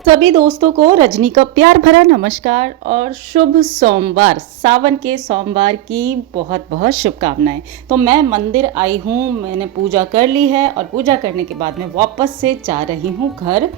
सभी दोस्तों को रजनी का प्यार भरा नमस्कार और शुभ सोमवार, सावन के सोमवार की बहुत बहुत शुभकामनाएं। तो मैं मंदिर आई हूँ, मैंने पूजा कर ली है और पूजा करने के बाद मैं वापस से जा रही हूँ घर।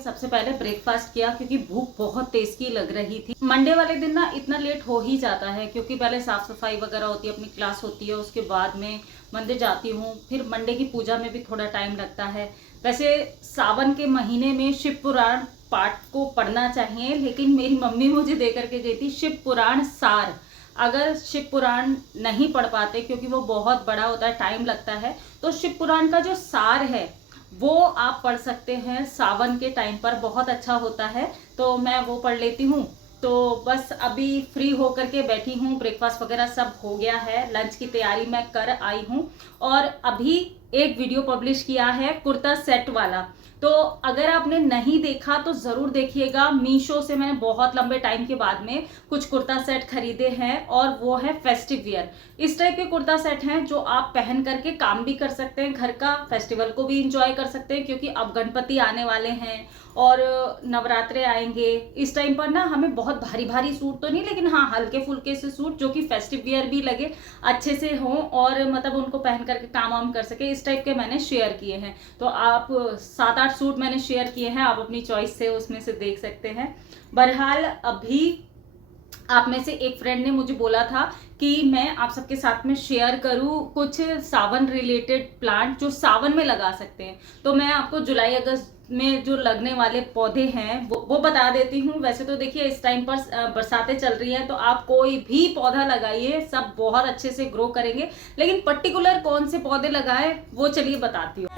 सबसे पहले ब्रेकफास्ट किया क्योंकि भूख बहुत तेज की लग रही थी। मंडे वाले दिन ना इतना लेट हो ही जाता है क्योंकि पहले साफ सफाई वगैरह होती है, अपनी क्लास होती है, उसके बाद में मंदिर जाती हूँ, फिर मंडे की पूजा में भी थोड़ा टाइम लगता है। वैसे सावन के महीने में शिव पुराण पाठ को पढ़ना चाहिए, लेकिन मेरी मम्मी मुझे दे करके गई थी शिव पुराण सार। अगर शिव पुराण नहीं पढ़ पाते क्योंकि वो बहुत बड़ा होता है, टाइम लगता है, तो शिव पुराण का जो सार है वो आप पढ़ सकते हैं। सावन के टाइम पर बहुत अच्छा होता है, तो मैं वो पढ़ लेती हूँ। तो बस अभी फ्री होकर के बैठी हूँ, ब्रेकफास्ट वगैरह सब हो गया है, लंच की तैयारी मैं कर आई हूँ। और अभी एक वीडियो पब्लिश किया है कुर्ता सेट वाला, तो अगर आपने नहीं देखा तो ज़रूर देखिएगा। मीशो से मैंने बहुत लंबे टाइम के बाद में कुछ कुर्ता सेट खरीदे हैं और वो है फेस्टिव वियर। इस टाइप के कुर्ता सेट हैं जो आप पहन करके काम भी कर सकते हैं, घर का फेस्टिवल को भी इंजॉय कर सकते हैं, क्योंकि अब गणपति आने वाले हैं और नवरात्रे आएंगे। इस टाइम पर ना हमें बहुत भारी भारी सूट तो नहीं, लेकिन हाँ हल्के फुल्के से सूट जो कि फेस्टिव वियर भी लगे, अच्छे से हों और मतलब उनको पहन करके काम वाम कर सके, इस टाइप के मैंने शेयर किए हैं। तो आप 7-8 सूट मैंने शेयर किए हैं, आप अपनी चॉइस से उसमें से देख सकते हैं। बहरहाल अभी आप में से एक फ्रेंड ने मुझे बोला था कि मैं आप सबके साथ में शेयर करूं कुछ सावन रिलेटेड प्लांट जो सावन में लगा सकते हैं। तो मैं आपको जुलाई अगस्त में जो लगने वाले पौधे हैं वो बता देती हूँ। वैसे तो देखिए इस टाइम पर बरसातें चल रही हैं, तो आप कोई भी पौधा लगाइए, सब बहुत अच्छे से ग्रो करेंगे। लेकिन पर्टिकुलर कौन से पौधे लगाए वो चलिए बताती हूँ।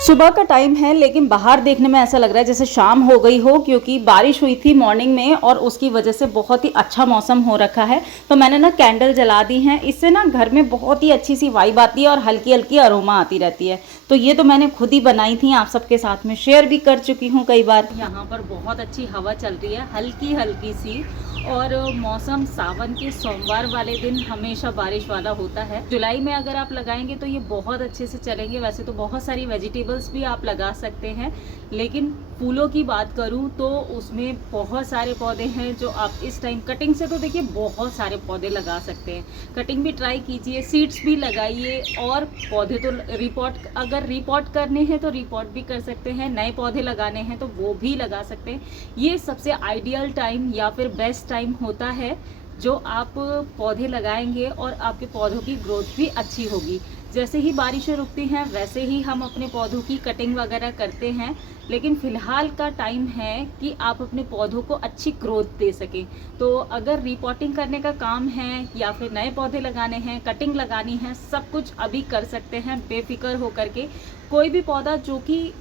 सुबह का टाइम है, लेकिन बाहर देखने में ऐसा लग रहा है जैसे शाम हो गई हो, क्योंकि बारिश हुई थी मॉर्निंग में और उसकी वजह से बहुत ही अच्छा मौसम हो रखा है। तो मैंने ना कैंडल जला दी हैं, इससे ना घर में बहुत ही अच्छी सी वाइब आती है और हल्की हल्की अरोमा आती रहती है। तो ये तो मैंने खुद ही बनाई थी, आप सबके साथ में शेयर भी कर चुकी हूँ कई बार। यहाँ पर बहुत अच्छी हवा चल रही है, हल्की हल्की सी, और मौसम सावन के सोमवार वाले दिन हमेशा बारिश वाला होता है। जुलाई में अगर आप लगाएंगे तो ये बहुत अच्छे से चलेंगे। वैसे तो बहुत सारी वेजिटेबल्स भी आप लगा सकते हैं, लेकिन फूलों की बात करूं तो उसमें बहुत सारे पौधे हैं जो आप इस टाइम कटिंग से तो देखिए बहुत सारे पौधे लगा सकते हैं। कटिंग भी ट्राई कीजिए, सीड्स भी लगाइए, और पौधे तो अगर रिपोर्ट करने हैं तो रिपोर्ट भी कर सकते हैं, नए पौधे लगाने हैं तो वो भी लगा सकते हैं। ये सबसे आइडियल टाइम या फिर बेस्ट टाइम होता है जो आप पौधे लगाएंगे और आपके पौधों की ग्रोथ भी अच्छी होगी। जैसे ही बारिशें रुकती हैं वैसे ही हम अपने पौधों की कटिंग वगैरह करते हैं, लेकिन फ़िलहाल का टाइम है कि आप अपने पौधों को अच्छी ग्रोथ दे सकें। तो अगर रिपोर्टिंग करने का काम है या फिर नए पौधे लगाने हैं, कटिंग लगानी है, सब कुछ अभी कर सकते हैं बेफिक्र होकर के। कोई भी पौधा जो कि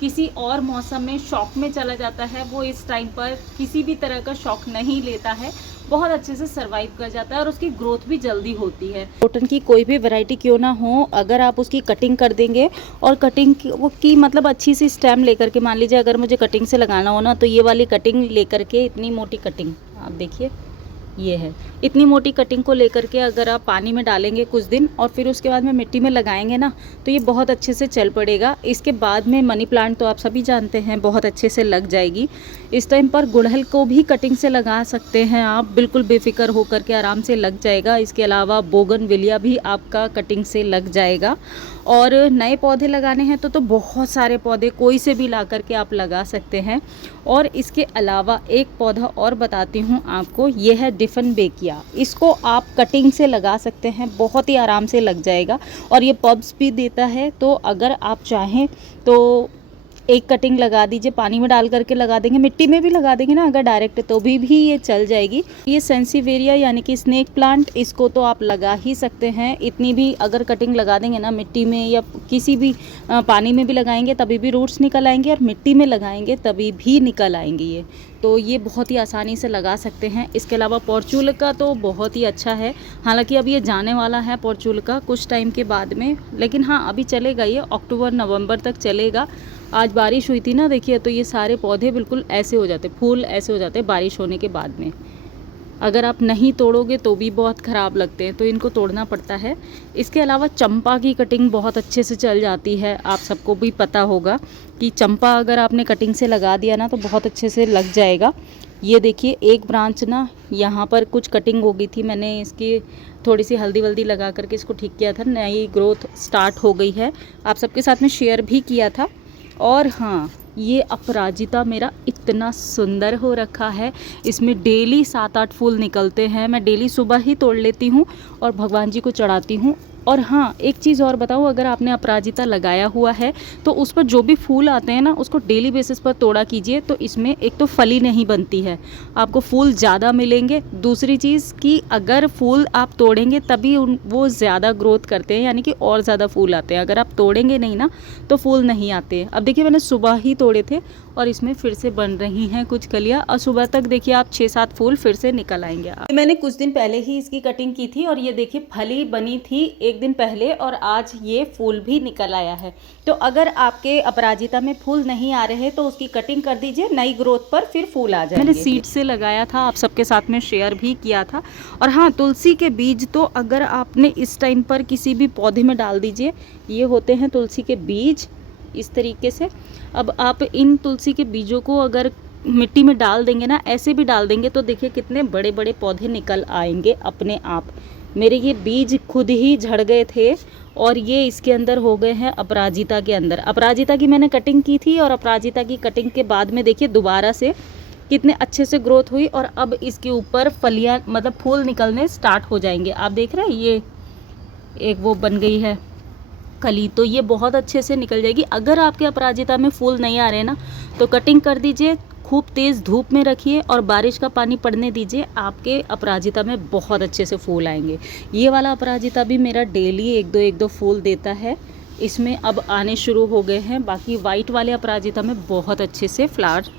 किसी और मौसम में शॉक में चला जाता है, वो इस टाइम पर किसी भी तरह का शॉक नहीं लेता है, बहुत अच्छे से सरवाइव कर जाता है और उसकी ग्रोथ भी जल्दी होती है। कॉटन की कोई भी वैरायटी क्यों ना हो, अगर आप उसकी कटिंग कर देंगे और कटिंग की मतलब अच्छी सी स्टेम लेकर के, मान लीजिए अगर मुझे कटिंग से लगाना हो ना, तो ये वाली कटिंग लेकर के, इतनी मोटी कटिंग आप देखिए ये है, इतनी मोटी कटिंग को लेकर के अगर आप पानी में डालेंगे कुछ दिन और फिर उसके बाद में मिट्टी में लगाएंगे ना, तो ये बहुत अच्छे से चल पड़ेगा। इसके बाद में मनी प्लांट तो आप सभी जानते हैं बहुत अच्छे से लग जाएगी। इस टाइम पर गुड़हल को भी कटिंग से लगा सकते हैं आप, बिल्कुल बेफिक्र होकर के आराम से लग जाएगा। इसके अलावा बोगनविलिया भी आपका कटिंग से लग जाएगा। और नए पौधे लगाने हैं तो बहुत सारे पौधे कोई से भी ला करके आप लगा सकते हैं। और इसके अलावा एक पौधा और बताती हूँ आपको, ये है डिफनबेकिया। इसको आप कटिंग से लगा सकते हैं, बहुत ही आराम से लग जाएगा और ये पब्स भी देता है। तो अगर आप चाहें तो एक कटिंग लगा दीजिए, पानी में डाल करके लगा देंगे, मिट्टी में भी लगा देंगे ना अगर डायरेक्ट, तो भी ये चल जाएगी। ये सेंसिवेरिया यानी कि स्नेक प्लांट, इसको तो आप लगा ही सकते हैं। इतनी भी अगर कटिंग लगा देंगे ना मिट्टी में या किसी भी पानी में भी लगाएंगे तभी भी रूट्स निकल आएंगे, और मिट्टी में लगाएंगे तभी भी निकल आएंगे ये। तो ये बहुत ही आसानी से लगा सकते हैं। इसके अलावा पॉर्चुलिका तो बहुत ही अच्छा है, हालांकि अब ये जाने वाला है पॉर्चुलिका कुछ टाइम के बाद में, लेकिन हाँ अभी चलेगा, ये अक्टूबर नवंबर तक चलेगा। आज बारिश हुई थी ना, देखिए, तो ये सारे पौधे बिल्कुल ऐसे हो जाते, फूल ऐसे हो जाते बारिश होने के बाद में। अगर आप नहीं तोड़ोगे तो भी बहुत ख़राब लगते हैं, तो इनको तोड़ना पड़ता है। इसके अलावा चंपा की कटिंग बहुत अच्छे से चल जाती है। आप सबको भी पता होगा कि चंपा अगर आपने कटिंग से लगा दिया ना तो बहुत अच्छे से लग जाएगा। ये देखिए एक ब्रांच ना यहाँ पर कुछ कटिंग हो गई थी, मैंने इसकी थोड़ी सी हल्दी वल्दी लगा करके इसको ठीक किया था, नई ग्रोथ स्टार्ट हो गई है। आप सबके साथ में शेयर भी किया था। और हाँ, ये अपराजिता मेरा इतना सुंदर हो रखा है, इसमें डेली 7-8 फूल निकलते हैं। मैं डेली सुबह ही तोड़ लेती हूँ और भगवान जी को चढ़ाती हूँ। और हाँ, एक चीज़ और बताऊँ, अगर आपने अपराजिता लगाया हुआ है तो उस पर जो भी फूल आते हैं ना उसको डेली बेसिस पर तोड़ा कीजिए। तो इसमें एक तो फली नहीं बनती है, आपको फूल ज़्यादा मिलेंगे। दूसरी चीज़ कि अगर फूल आप तोड़ेंगे तभी वो ज़्यादा ग्रोथ करते हैं, यानी कि और ज़्यादा फूल आते हैं। अगर आप तोड़ेंगे नहीं ना तो फूल नहीं आते। अब देखिए मैंने सुबह ही तोड़े थे और इसमें फिर से बन रही हैं कुछ कलियाँ, और सुबह तक देखिए आप 6-7 फूल फिर से निकल आएंगे। मैंने कुछ दिन पहले ही इसकी कटिंग की थी और ये देखिए फली बनी थी एक दिन पहले और आज ये फूल भी निकल आया है। तो अगर आपके अपराजिता में फूल नहीं आ रहे तो उसकी कटिंग कर दीजिए, नई ग्रोथ पर फिर फूल आ जाएंगे। मैंने सीड से लगाया था, आप सबके साथ में शेयर भी किया था। और हाँ, तुलसी के बीज तो अगर आपने इस टाइम पर किसी भी पौधे में डाल दीजिए, ये होते हैं तुलसी के बीज इस तरीके से। अब आप इन तुलसी के बीजों को अगर मिट्टी में डाल देंगे ना, ऐसे भी डाल देंगे तो देखिए कितने बड़े बड़े पौधे निकल आएंगे अपने आप। मेरे ये बीज खुद ही झड़ गए थे और ये इसके अंदर हो गए हैं अपराजिता के अंदर। अपराजिता की मैंने कटिंग की थी और अपराजिता की कटिंग के बाद में देखिए दोबारा से कितने अच्छे से ग्रोथ हुई और अब इसके ऊपर फलियां मतलब फूल निकलने स्टार्ट हो जाएंगे। आप देख रहे हैं ये एक वो बन गई है कली, तो ये बहुत अच्छे से निकल जाएगी। अगर आपके अपराजिता में फूल नहीं आ रहे ना तो कटिंग कर दीजिए, खूब तेज़ धूप में रखिए और बारिश का पानी पड़ने दीजिए, आपके अपराजिता में बहुत अच्छे से फूल आएंगे। ये वाला अपराजिता भी मेरा डेली एक दो फूल देता है, इसमें अब आने शुरू हो गए हैं। बाकी वाइट वाले अपराजिता में बहुत अच्छे से फ्लावर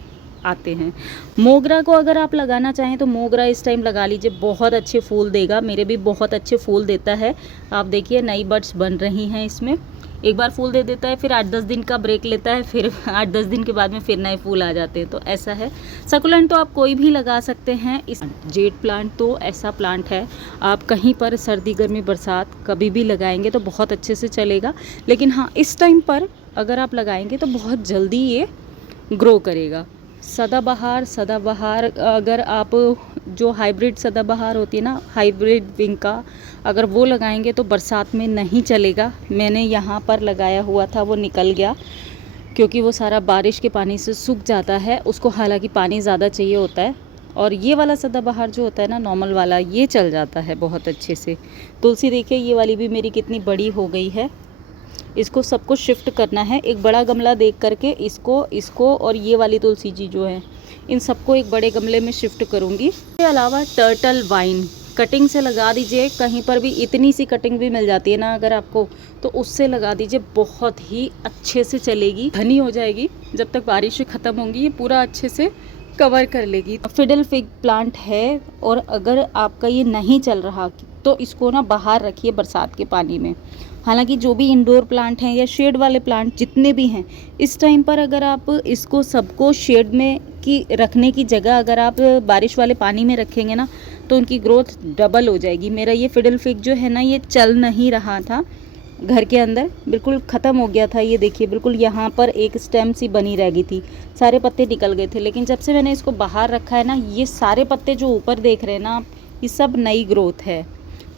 आते हैं। मोगरा को अगर आप लगाना चाहें तो मोगरा इस टाइम लगा लीजिए, बहुत अच्छे फूल देगा। मेरे भी बहुत अच्छे फूल देता है। आप देखिए नई बड्स बन रही हैं इसमें, एक बार फूल दे देता है फिर 8-10 दिन का ब्रेक लेता है, फिर 8-10 दिन के बाद में फिर नए फूल आ जाते हैं, तो ऐसा है। सकुलेंट तो आप कोई भी लगा सकते हैं। इस जेड प्लांट तो ऐसा प्लांट है, आप कहीं पर सर्दी गर्मी बरसात कभी भी लगाएंगे तो बहुत अच्छे से चलेगा। लेकिन हाँ, इस टाइम पर अगर आप लगाएंगे तो बहुत जल्दी ये ग्रो करेगा। सदाबहार अगर आप जो हाइब्रिड सदाबहार होती है ना, हाइब्रिड विंका, अगर वो लगाएंगे तो बरसात में नहीं चलेगा। मैंने यहाँ पर लगाया हुआ था, वो निकल गया क्योंकि वो सारा बारिश के पानी से सूख जाता है, उसको हालांकि पानी ज़्यादा चाहिए होता है। और ये वाला सदाबहार जो होता है ना नॉर्मल वाला, ये चल जाता है बहुत अच्छे से। तुलसी देखिए ये वाली भी मेरी कितनी बड़ी हो गई है। इसको सबको शिफ्ट करना है, एक बड़ा गमला देख करके इसको और ये वाली तुलसी जी जो है इन सबको एक बड़े गमले में शिफ्ट करूँगी। इसके अलावा टर्टल वाइन कटिंग से लगा दीजिए, कहीं पर भी इतनी सी कटिंग भी मिल जाती है ना अगर आपको, तो उससे लगा दीजिए, बहुत ही अच्छे से चलेगी, घनी हो जाएगी। जब तक बारिशें ख़त्म होंगी ये पूरा अच्छे से कवर कर लेगी। फिडल फिग प्लांट है और अगर आपका ये नहीं चल रहा तो इसको ना बाहर रखिए बरसात के पानी में। हालांकि जो भी इंडोर प्लांट हैं या शेड वाले प्लांट जितने भी हैं, इस टाइम पर अगर आप इसको सबको शेड में की रखने की जगह अगर आप बारिश वाले पानी में रखेंगे ना तो उनकी ग्रोथ डबल हो जाएगी। मेरा ये फिडल फिग जो है ना ये चल नहीं रहा था, घर के अंदर बिल्कुल ख़त्म हो गया था। ये देखिए बिल्कुल यहाँ पर एक स्टेम सी बनी रह गई थी, सारे पत्ते निकल गए थे। लेकिन जब से मैंने इसको बाहर रखा है ना, ये सारे पत्ते जो ऊपर देख रहे हैं ना, ये सब नई ग्रोथ है।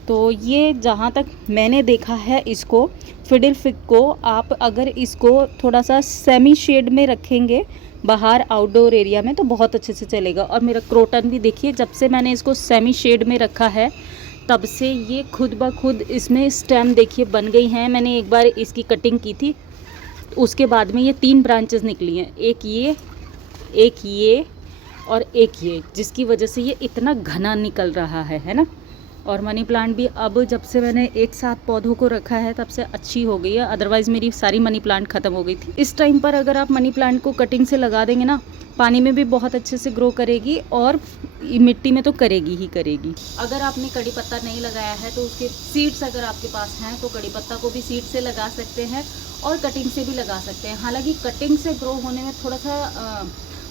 तो ये जहाँ तक मैंने देखा है इसको फिडल फिग को, आप अगर इसको थोड़ा सा सेमी शेड में रखेंगे बाहर आउटडोर एरिया में तो बहुत अच्छे से चलेगा। और मेरा क्रोटन भी देखिए, जब से मैंने इसको सेमी शेड में रखा है तब से ये खुद ब खुद इसमें स्टेम देखिए बन गई हैं। मैंने एक बार इसकी कटिंग की थी, उसके बाद में ये 3 ब्रांचेस निकली हैं, एक ये और एक ये, जिसकी वजह से ये इतना घना निकल रहा है ना। और मनी प्लांट भी अब जब से मैंने एक साथ पौधों को रखा है तब से अच्छी हो गई है, अदरवाइज़ मेरी सारी मनी प्लांट ख़त्म हो गई थी। इस टाइम पर अगर आप मनी प्लांट को कटिंग से लगा देंगे ना, पानी में भी बहुत अच्छे से ग्रो करेगी और मिट्टी में तो करेगी ही करेगी। अगर आपने कड़ी पत्ता नहीं लगाया है तो उसके सीड्स अगर आपके पास हैं तो कड़ी पत्ता को भी सीड से लगा सकते हैं और कटिंग से भी लगा सकते हैं। हालांकि कटिंग से ग्रो होने में थोड़ा सा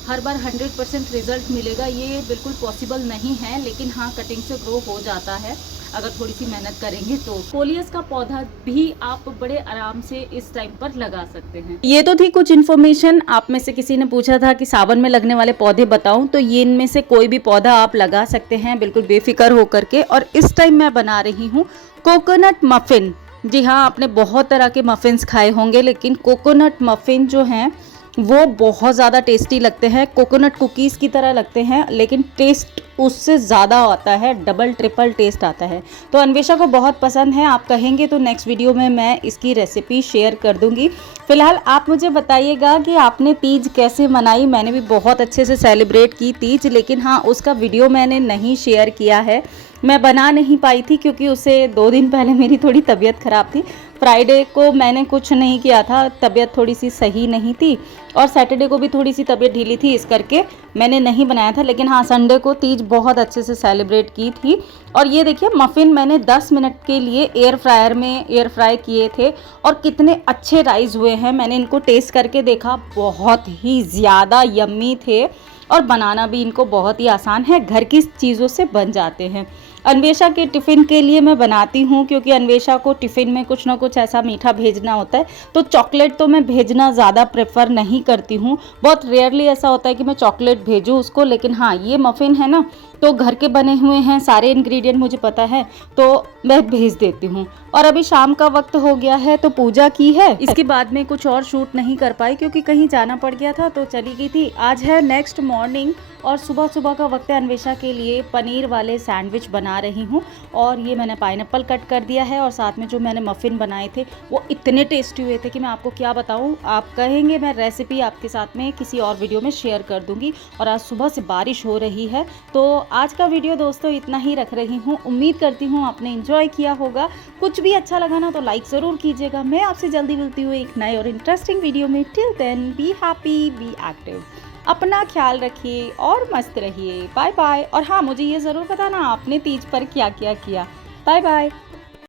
हर बार 100% रिजल्ट मिलेगा ये बिल्कुल पॉसिबल नहीं है, लेकिन हाँ कटिंग से ग्रो हो जाता है अगर थोड़ी सी मेहनत करेंगे तो। कोलियस का पौधा भी आप बड़े आराम से इस टाइम पर लगा सकते हैं। ये तो थी कुछ इन्फॉर्मेशन। आप में से किसी ने पूछा था कि सावन में लगने वाले पौधे बताऊं, तो ये इनमें से कोई भी पौधा आप लगा सकते हैं बिल्कुल बेफिक्र होकर के। और इस टाइम मैं बना रही हूँ कोकोनट मफिन। जी हाँ, आपने बहुत तरह के मफिन्स खाए होंगे, लेकिन कोकोनट मफिन जो हैं वो बहुत ज़्यादा टेस्टी लगते हैं। कोकोनट कुकीज़ की तरह लगते हैं, लेकिन टेस्ट उससे ज़्यादा आता है, डबल ट्रिपल टेस्ट आता है। तो अन्वेषा को बहुत पसंद है। आप कहेंगे तो नेक्स्ट वीडियो में मैं इसकी रेसिपी शेयर कर दूंगी। फिलहाल आप मुझे बताइएगा कि आपने तीज कैसे मनाई। मैंने भी बहुत अच्छे से सेलिब्रेट की तीज, लेकिन हाँ उसका वीडियो मैंने नहीं शेयर किया है। मैं बना नहीं पाई थी क्योंकि उससे 2 दिन पहले मेरी थोड़ी तबीयत ख़राब थी। फ्राइडे को मैंने कुछ नहीं किया था, तबीयत थोड़ी सी सही नहीं थी, और सैटरडे को भी थोड़ी सी तबीयत ढीली थी, इस करके मैंने नहीं बनाया था। लेकिन हाँ संडे को तीज बहुत अच्छे से सेलिब्रेट की थी। और ये देखिए मफ़िन मैंने 10 मिनट के लिए एयर फ्रायर में एयर फ्राई किए थे और कितने अच्छे राइस हुए हैं। मैंने इनको टेस्ट करके देखा, बहुत ही ज़्यादा यम्मी थे और बनाना भी इनको बहुत ही आसान है, घर की चीज़ों से बन जाते हैं। अन्वेषा के टिफ़िन के लिए मैं बनाती हूँ क्योंकि अन्वेषा को टिफ़िन में कुछ ना कुछ ऐसा मीठा भेजना होता है। तो चॉकलेट तो मैं भेजना ज़्यादा प्रेफर नहीं करती हूँ, बहुत रेयरली ऐसा होता है कि मैं चॉकलेट भेजूँ उसको। लेकिन हाँ ये मफ़िन है ना, तो घर के बने हुए हैं, सारे इंग्रेडिएंट मुझे पता है, तो मैं भेज देती हूँ। और अभी शाम का वक्त हो गया है तो पूजा की है। इसके बाद में कुछ और शूट नहीं कर पाई क्योंकि कहीं जाना पड़ गया था तो चली गई थी। आज है नेक्स्ट मॉर्निंग और सुबह सुबह का वक्त है। अन्वेषा के लिए पनीर वाले सैंडविच बना रही हूँ और ये मैंने पाइनएप्पल कट कर दिया है। और साथ में जो मैंने मफ़िन बनाए थे वो इतने टेस्टी हुए थे कि मैं आपको क्या बताऊँ। आप कहेंगे मैं रेसिपी आपके साथ में किसी और वीडियो में शेयर कर दूँगी। और आज सुबह से बारिश हो रही है, तो आज का वीडियो दोस्तों इतना ही रख रही हूँ। उम्मीद करती हूँ आपने एंजॉय किया होगा। कुछ भी अच्छा लगा ना तो लाइक ज़रूर कीजिएगा। मैं आपसे जल्दी मिलती हूँ एक नए और इंटरेस्टिंग वीडियो में। Till then be happy, be active, अपना ख्याल रखिए और मस्त रहिए। Bye bye. और हाँ मुझे ये ज़रूर बताना आपने तीज पर क्या क्या किया। Bye bye.